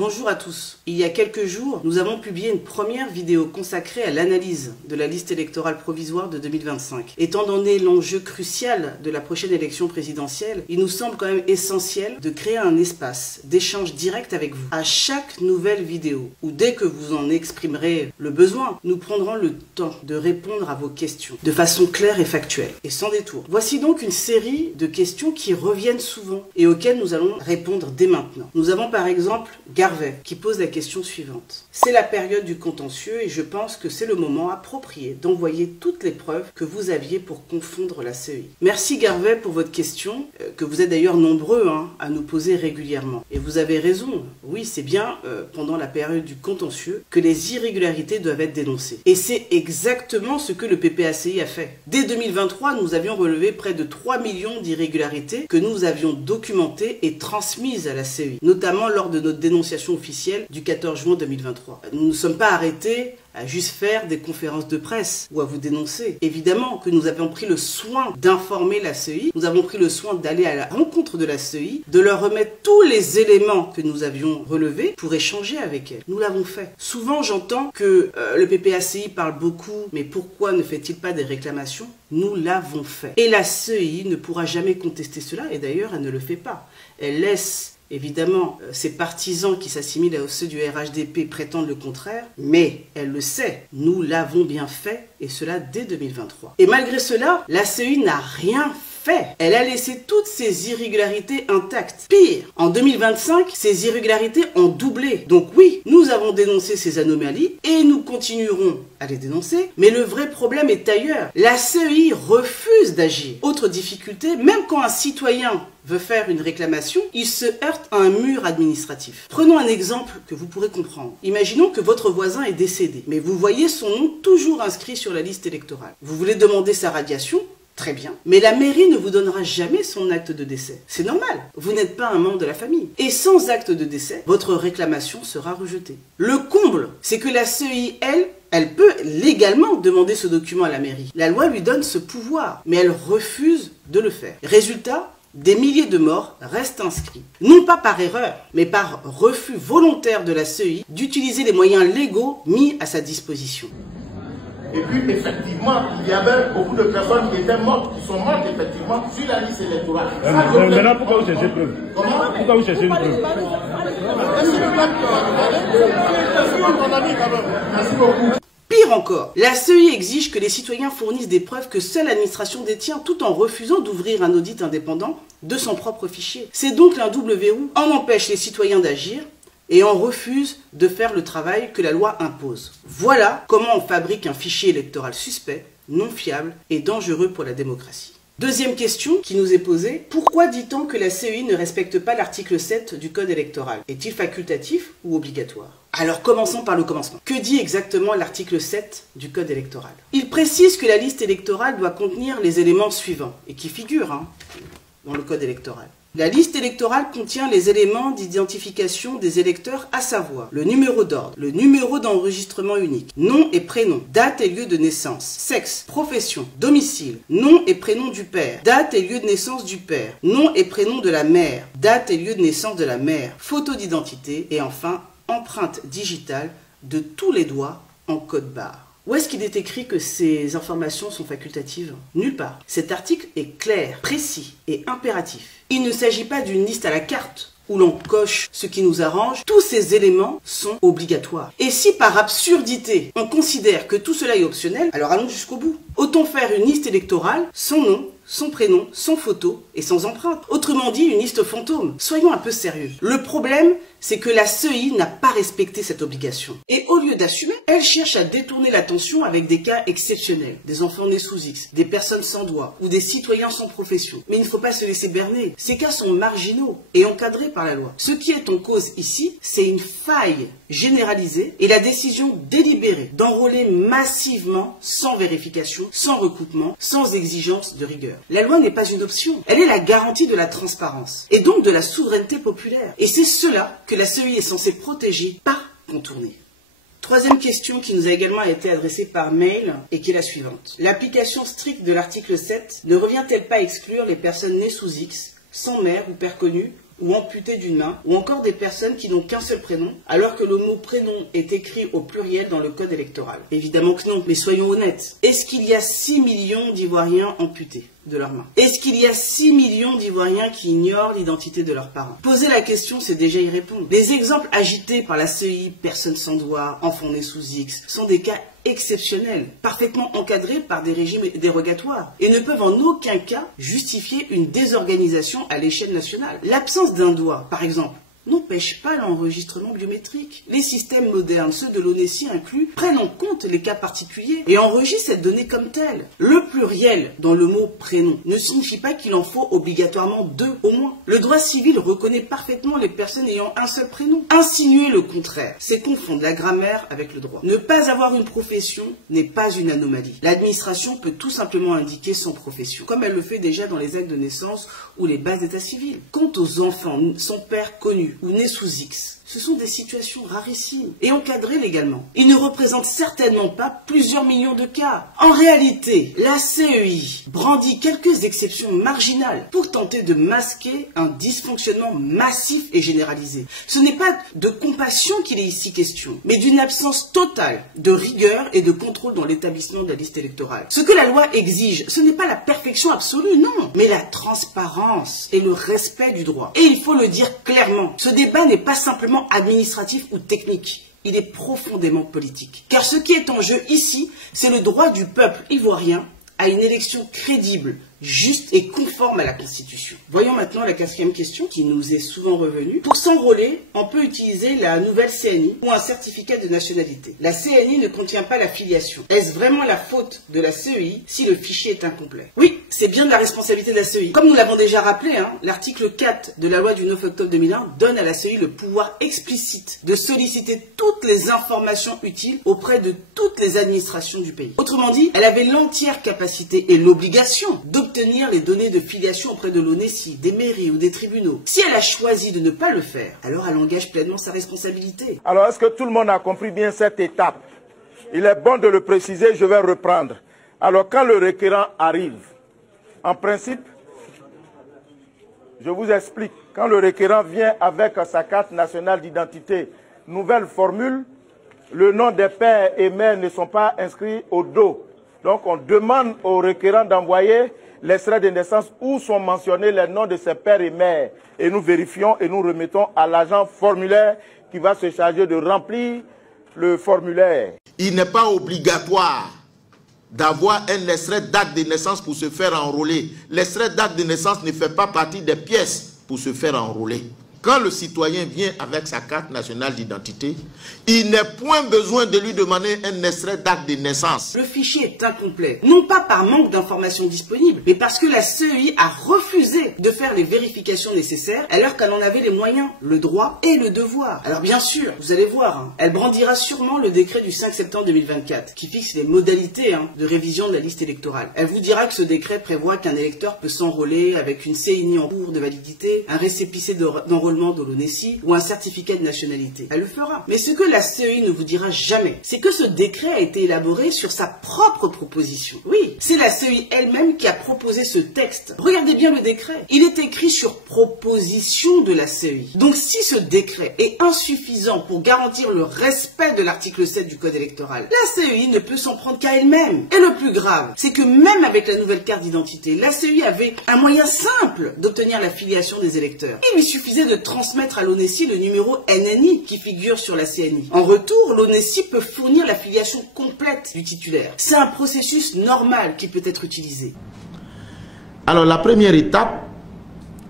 Bonjour à tous. Il y a quelques jours, nous avons publié une première vidéo consacrée à l'analyse de la liste électorale provisoire de 2025. Étant donné l'enjeu crucial de la prochaine élection présidentielle, il nous semble quand même essentiel de créer un espace d'échange direct avec vous. À chaque nouvelle vidéo, ou dès que vous en exprimerez le besoin, nous prendrons le temps de répondre à vos questions de façon claire et factuelle, et sans détour. Voici donc une série de questions qui reviennent souvent et auxquelles nous allons répondre dès maintenant. Nous avons par exemple Garvey qui pose la question suivante. C'est la période du contentieux et je pense que c'est le moment approprié d'envoyer toutes les preuves que vous aviez pour confondre la CEI. Merci Garvey pour votre question, que vous êtes d'ailleurs nombreux à nous poser régulièrement. Et vous avez raison, oui c'est bien pendant la période du contentieux que les irrégularités doivent être dénoncées. Et c'est exactement ce que le PPACI a fait. Dès 2023, nous avions relevé près de 3 millions d'irrégularités que nous avions documentées et transmises à la CEI, notamment lors de notre dénonciation officielle du 14 juin 2023. Nous ne sommes pas arrêtés à juste faire des conférences de presse ou à vous dénoncer. Évidemment que nous avons pris le soin d'informer la CEI, nous avons pris le soin d'aller à la rencontre de la CEI, de leur remettre tous les éléments que nous avions relevés pour échanger avec elle. Nous l'avons fait. Souvent j'entends que le PPACI parle beaucoup, mais pourquoi ne fait-il pas des réclamations? Nous l'avons fait. Et la CEI ne pourra jamais contester cela, et d'ailleurs elle ne le fait pas. Elle laisse évidemment, ces partisans qui s'assimilent à ceux du RHDP prétendent le contraire, mais elle le sait, nous l'avons bien fait, et cela dès 2023. Et malgré cela, la CEI n'a rien fait. Elle a laissé toutes ces irrégularités intactes. Pire, en 2025, ces irrégularités ont doublé. Donc oui, nous avons dénoncé ces anomalies, et nous continuerons à les dénoncer, mais le vrai problème est ailleurs. La CEI refuse d'agir. Autre difficulté, même quand un citoyen veut faire une réclamation, il se heurte à un mur administratif. Prenons un exemple que vous pourrez comprendre. Imaginons que votre voisin est décédé, mais vous voyez son nom toujours inscrit sur la liste électorale. Vous voulez demander sa radiation? Très bien. Mais la mairie ne vous donnera jamais son acte de décès. C'est normal. Vous n'êtes pas un membre de la famille. Et sans acte de décès, votre réclamation sera rejetée. Le comble, c'est que la CEI, elle peut légalement demander ce document à la mairie. La loi lui donne ce pouvoir, mais elle refuse de le faire. Résultat, des milliers de morts restent inscrits. Non pas par erreur, mais par refus volontaire de la CEI d'utiliser les moyens légaux mis à sa disposition. Et puis, effectivement, il y avait beaucoup de personnes qui étaient mortes, qui sont mortes, effectivement, sur la liste électorale. Maintenant, pourquoi vous cherchez preuve? Comment? Pourquoi vous cherchez une preuve? Merci beaucoup. Pire encore, la CEI exige que les citoyens fournissent des preuves que seule l'administration détient tout en refusant d'ouvrir un audit indépendant de son propre fichier. C'est donc un double verrou. On empêche les citoyens d'agir et on refuse de faire le travail que la loi impose. Voilà comment on fabrique un fichier électoral suspect, non fiable et dangereux pour la démocratie. Deuxième question qui nous est posée, pourquoi dit-on que la CEI ne respecte pas l'article 7 du Code électoral? Est-il facultatif ou obligatoire? Alors commençons par le commencement. Que dit exactement l'article 7 du Code électoral? Il précise que la liste électorale doit contenir les éléments suivants, et qui figurent dans le Code électoral. La liste électorale contient les éléments d'identification des électeurs, à savoir le numéro d'ordre, le numéro d'enregistrement unique, nom et prénom, date et lieu de naissance, sexe, profession, domicile, nom et prénom du père, date et lieu de naissance du père, nom et prénom de la mère, date et lieu de naissance de la mère, photo d'identité et enfin empreinte digitale de tous les doigts en code barre. Où est-ce qu'il est écrit que ces informations sont facultatives? Nulle part. Cet article est clair, précis et impératif. Il ne s'agit pas d'une liste à la carte où l'on coche ce qui nous arrange. Tous ces éléments sont obligatoires. Et si par absurdité, on considère que tout cela est optionnel, alors allons jusqu'au bout. Autant faire une liste électorale, son nom, son prénom, sans photo et sans empreinte. Autrement dit, une liste fantôme. Soyons un peu sérieux. Le problème, c'est que la CEI n'a pas respecté cette obligation. Et au lieu d'assumer, elle cherche à détourner l'attention avec des cas exceptionnels. Des enfants nés sous X, des personnes sans doigts ou des citoyens sans profession. Mais il ne faut pas se laisser berner. Ces cas sont marginaux et encadrés par la loi. Ce qui est en cause ici, c'est une faille généralisée et la décision délibérée d'enrôler massivement, sans vérification, sans recoupement, sans exigence de rigueur. La loi n'est pas une option. Elle est la garantie de la transparence et donc de la souveraineté populaire. Et c'est cela que la CEI est censée protéger, pas contourner. Troisième question qui nous a également été adressée par mail et qui est la suivante. L'application stricte de l'article 7 ne revient-elle pas à exclure les personnes nées sous X, sans mère ou père connu, ou amputées d'une main, ou encore des personnes qui n'ont qu'un seul prénom, alors que le mot prénom est écrit au pluriel dans le code électoral? Évidemment que non, mais soyons honnêtes. Est-ce qu'il y a 6 millions d'Ivoiriens amputés de leurs mains? Est-ce qu'il y a 6 millions d'Ivoiriens qui ignorent l'identité de leurs parents? Poser la question, c'est déjà y répondre. Les exemples agités par la CEI, personnes sans doigt, enfants nés sous X, sont des cas exceptionnels, parfaitement encadrés par des régimes dérogatoires, et ne peuvent en aucun cas justifier une désorganisation à l'échelle nationale. L'absence d'un doigt, par exemple, n'empêche pas l'enregistrement biométrique. Les systèmes modernes, ceux de l'ONESI inclus, prennent en compte les cas particuliers et enregistrent cette donnée comme telle. Le pluriel dans le mot prénom ne signifie pas qu'il en faut obligatoirement 2 au moins. Le droit civil reconnaît parfaitement les personnes ayant un seul prénom. Insinuer le contraire, c'est confondre la grammaire avec le droit. Ne pas avoir une profession n'est pas une anomalie. L'administration peut tout simplement indiquer son profession, comme elle le fait déjà dans les actes de naissance ou les bases d'état civil. Quant aux enfants, son père connu ou nés sous X, ce sont des situations rarissimes et encadrées légalement. Ils ne représentent certainement pas plusieurs millions de cas. En réalité, la CEI brandit quelques exceptions marginales pour tenter de masquer un dysfonctionnement massif et généralisé. Ce n'est pas de compassion qu'il est ici question, mais d'une absence totale de rigueur et de contrôle dans l'établissement de la liste électorale. Ce que la loi exige, ce n'est pas la perfection absolue, non, mais la transparence et le respect du droit. Et il faut le dire clairement, ce débat n'est pas simplement administratif ou technique. Il est profondément politique. Car ce qui est en jeu ici, c'est le droit du peuple ivoirien à une élection crédible, juste et conforme à la Constitution. Voyons maintenant la 4e question qui nous est souvent revenue. Pour s'enrôler, on peut utiliser la nouvelle CNI ou un certificat de nationalité. La CNI ne contient pas la filiation. Est-ce vraiment la faute de la CEI si le fichier est incomplet? Oui, c'est bien de la responsabilité de la CEI. Comme nous l'avons déjà rappelé, l'article 4 de la loi du 9 octobre 2001 donne à la CEI le pouvoir explicite de solliciter toutes les informations utiles auprès de toutes les administrations du pays. Autrement dit, elle avait l'entière capacité et l'obligation d'obtenir les données de filiation auprès de l'ONESI, des mairies ou des tribunaux. Si elle a choisi de ne pas le faire, alors elle engage pleinement sa responsabilité. Alors, est-ce que tout le monde a compris bien cette étape? Il est bon de le préciser, je vais reprendre. Alors, quand le requérant arrive, en principe, je vous explique, quand le requérant vient avec sa carte nationale d'identité, nouvelle formule, le nom des pères et mères ne sont pas inscrits au dos. Donc, on demande au requérant d'envoyer l'extrait de naissance où sont mentionnés les noms de ses pères et mères. Et nous vérifions et nous remettons à l'agent formulaire qui va se charger de remplir le formulaire. Il n'est pas obligatoire d'avoir un extrait d'acte de naissance pour se faire enrôler. L'extrait d'acte de naissance ne fait pas partie des pièces pour se faire enrôler. Quand le citoyen vient avec sa carte nationale d'identité, il n'est point besoin de lui demander un extrait d'acte de naissance. Le fichier est incomplet, non pas par manque d'informations disponibles, mais parce que la CEI a refusé de faire les vérifications nécessaires alors qu'elle en avait les moyens, le droit et le devoir. Alors bien sûr, vous allez voir, elle brandira sûrement le décret du 5 septembre 2024 qui fixe les modalités de révision de la liste électorale. Elle vous dira que ce décret prévoit qu'un électeur peut s'enrôler avec une CNI en cours de validité, un récépissé d'enrôlement de l'ONESI ou un certificat de nationalité. Elle le fera. Mais ce que la CEI ne vous dira jamais, c'est que ce décret a été élaboré sur sa propre proposition. Oui, c'est la CEI elle-même qui a proposé ce texte. Regardez bien le décret. Il est écrit sur proposition de la CEI. Donc si ce décret est insuffisant pour garantir le respect de l'article 7 du code électoral, la CEI ne peut s'en prendre qu'à elle-même. Et le plus grave, c'est que même avec la nouvelle carte d'identité, la CEI avait un moyen simple d'obtenir la filiation des électeurs. Il lui suffisait de transmettre à l'ONESI le numéro NNI qui figure sur la CNI. En retour, l'ONESI peut fournir la filiation complète du titulaire. C'est un processus normal qui peut être utilisé. Alors la première étape,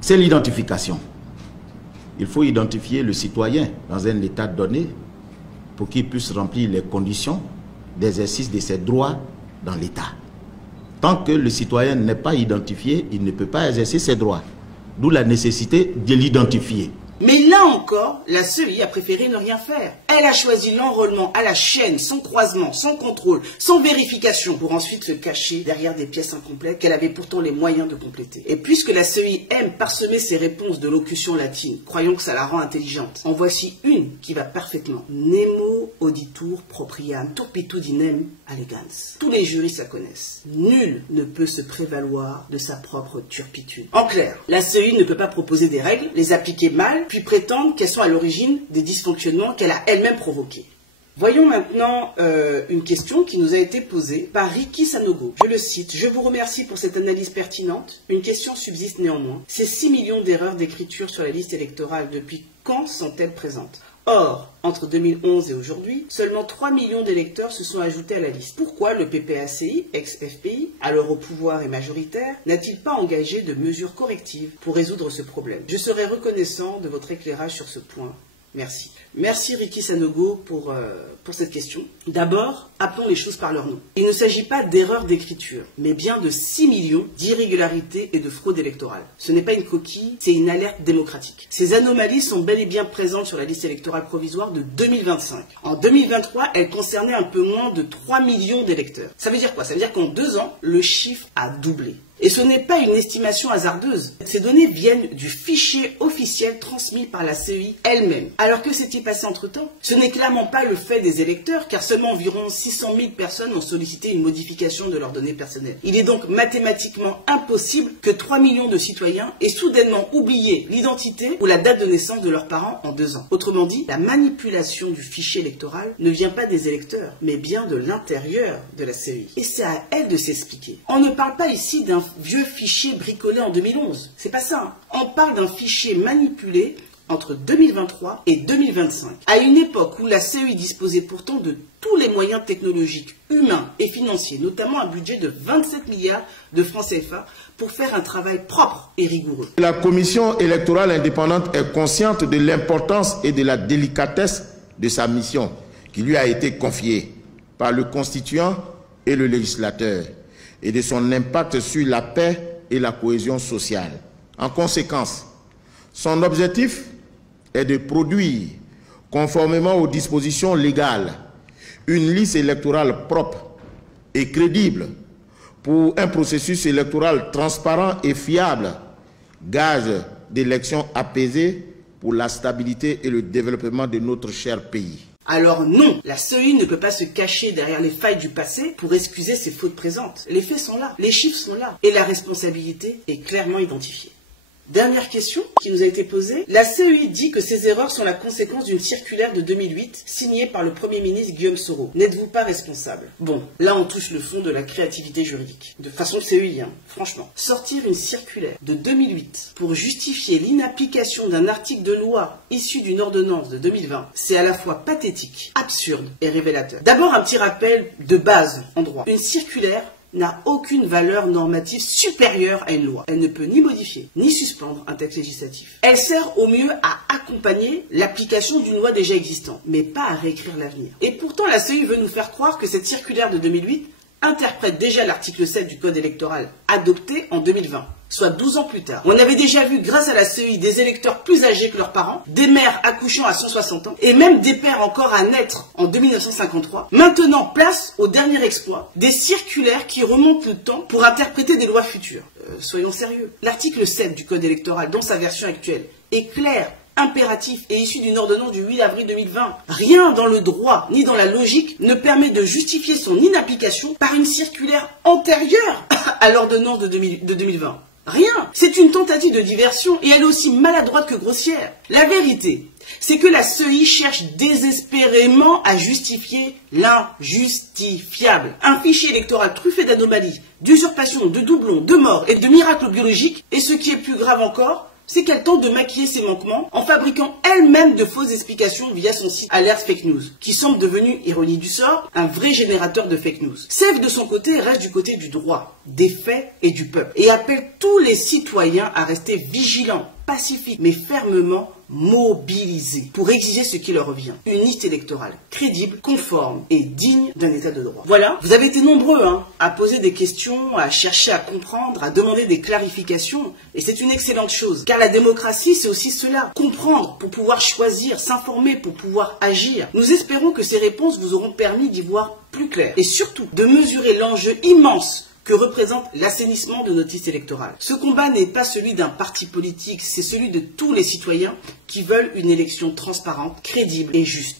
c'est l'identification. Il faut identifier le citoyen dans un état donné pour qu'il puisse remplir les conditions d'exercice de ses droits dans l'État. Tant que le citoyen n'est pas identifié, il ne peut pas exercer ses droits. D'où la nécessité de l'identifier. Mais là Là encore, la CEI a préféré ne rien faire. Elle a choisi l'enrôlement à la chaîne, sans croisement, sans contrôle, sans vérification, pour ensuite se cacher derrière des pièces incomplètes qu'elle avait pourtant les moyens de compléter. Et puisque la CEI aime parsemer ses réponses de locution latine, croyons que ça la rend intelligente, en voici une qui va parfaitement. Nemo auditur propriam turpitudinem allegans. Tous les juristes la connaissent. Nul ne peut se prévaloir de sa propre turpitude. En clair, la CEI ne peut pas proposer des règles, les appliquer mal, puis prétendre qu'elles sont à l'origine des dysfonctionnements qu'elle a elle-même provoqués. Voyons maintenant une question qui nous a été posée par Ricky Sanogo. Je le cite: « Je vous remercie pour cette analyse pertinente. Une question subsiste néanmoins. Ces 6 millions d'erreurs d'écriture sur la liste électorale, depuis quand sont-elles présentes ? Or, entre 2011 et aujourd'hui, seulement 3 millions d'électeurs se sont ajoutés à la liste. Pourquoi le PPACI, ex-FPI, alors au pouvoir et majoritaire, n'a-t-il pas engagé de mesures correctives pour résoudre ce problème ? Je serais reconnaissant de votre éclairage sur ce point. Merci. » Merci Ricky Sanogo pour cette question. D'abord, appelons les choses par leur nom. Il ne s'agit pas d'erreur d'écriture, mais bien de 6 millions d'irrégularités et de fraude électorale. Ce n'est pas une coquille, c'est une alerte démocratique. Ces anomalies sont bel et bien présentes sur la liste électorale provisoire de 2025. En 2023, elles concernaient un peu moins de 3 millions d'électeurs. Ça veut dire quoi? Ça veut dire qu'en 2 ans, le chiffre a doublé. Et ce n'est pas une estimation hasardeuse. Ces données viennent du fichier officiel transmis par la CEI elle-même. Alors que s'est-il passé entre-temps? Ce n'est clairement pas le fait des électeurs, car seulement environ 600 000 personnes ont sollicité une modification de leurs données personnelles. Il est donc mathématiquement impossible que 3 millions de citoyens aient soudainement oublié l'identité ou la date de naissance de leurs parents en 2 ans. Autrement dit, la manipulation du fichier électoral ne vient pas des électeurs, mais bien de l'intérieur de la CEI. Et c'est à elle de s'expliquer. On ne parle pas ici d'un vieux fichier bricolé en 2011. C'est pas ça. On parle d'un fichier manipulé entre 2023 et 2025, à une époque où la CEI disposait pourtant de tous les moyens technologiques, humains et financiers, notamment un budget de 27 milliards de francs CFA, pour faire un travail propre et rigoureux. La Commission électorale indépendante est consciente de l'importance et de la délicatesse de sa mission qui lui a été confiée par le constituant et le législateur, et de son impact sur la paix et la cohésion sociale. En conséquence, son objectif est de produire, conformément aux dispositions légales, une liste électorale propre et crédible pour un processus électoral transparent et fiable, gage d'élections apaisées pour la stabilité et le développement de notre cher pays. Alors non, la CEI ne peut pas se cacher derrière les failles du passé pour excuser ses fautes présentes. Les faits sont là, les chiffres sont là, et la responsabilité est clairement identifiée. Dernière question qui nous a été posée. La CEI dit que ces erreurs sont la conséquence d'une circulaire de 2008 signée par le Premier ministre Guillaume Soro. N'êtes-vous pas responsable? Bon, là on touche le fond de la créativité juridique. De façon CEI, franchement. Sortir une circulaire de 2008 pour justifier l'inapplication d'un article de loi issu d'une ordonnance de 2020, c'est à la fois pathétique, absurde et révélateur. D'abord un petit rappel de base en droit. Une circulaire n'a aucune valeur normative supérieure à une loi. Elle ne peut ni modifier, ni suspendre un texte législatif. Elle sert au mieux à accompagner l'application d'une loi déjà existante, mais pas à réécrire l'avenir. Et pourtant, la CEI veut nous faire croire que cette circulaire de 2008 interprète déjà l'article 7 du Code électoral, adopté en 2020. Soit 12 ans plus tard. On avait déjà vu, grâce à la CEI, des électeurs plus âgés que leurs parents, des mères accouchant à 160 ans, et même des pères encore à naître en 1953. Maintenant, place au dernier exploit, des circulaires qui remontent le temps pour interpréter des lois futures. Soyons sérieux. L'article 7 du Code électoral, dans sa version actuelle, est clair, impératif et issu d'une ordonnance du 8 avril 2020. Rien dans le droit ni dans la logique ne permet de justifier son inapplication par une circulaire antérieure à l'ordonnance de 2020. Rien. C'est une tentative de diversion et elle est aussi maladroite que grossière. La vérité, c'est que la CEI cherche désespérément à justifier l'injustifiable. Un fichier électoral truffé d'anomalies, d'usurpations, de doublons, de morts et de miracles biologiques. Et ce qui est plus grave encore, c'est qu'elle tente de maquiller ses manquements en fabriquant elle-même de fausses explications via son site Alert Fake News, qui semble devenu, ironie du sort, un vrai générateur de fake news. Sèvres, de son côté, reste du côté du droit, des faits et du peuple, et appelle tous les citoyens à rester vigilants, pacifiques, mais fermement mobilisés pour exiger ce qui leur revient. Une liste électorale crédible, conforme et digne d'un état de droit. Voilà, vous avez été nombreux à poser des questions, à chercher à comprendre, à demander des clarifications, et c'est une excellente chose. Car la démocratie, c'est aussi cela. Comprendre pour pouvoir choisir, s'informer pour pouvoir agir. Nous espérons que ces réponses vous auront permis d'y voir plus clair et surtout de mesurer l'enjeu immense que représente l'assainissement de notre liste électorale. Ce combat n'est pas celui d'un parti politique, c'est celui de tous les citoyens qui veulent une élection transparente, crédible et juste.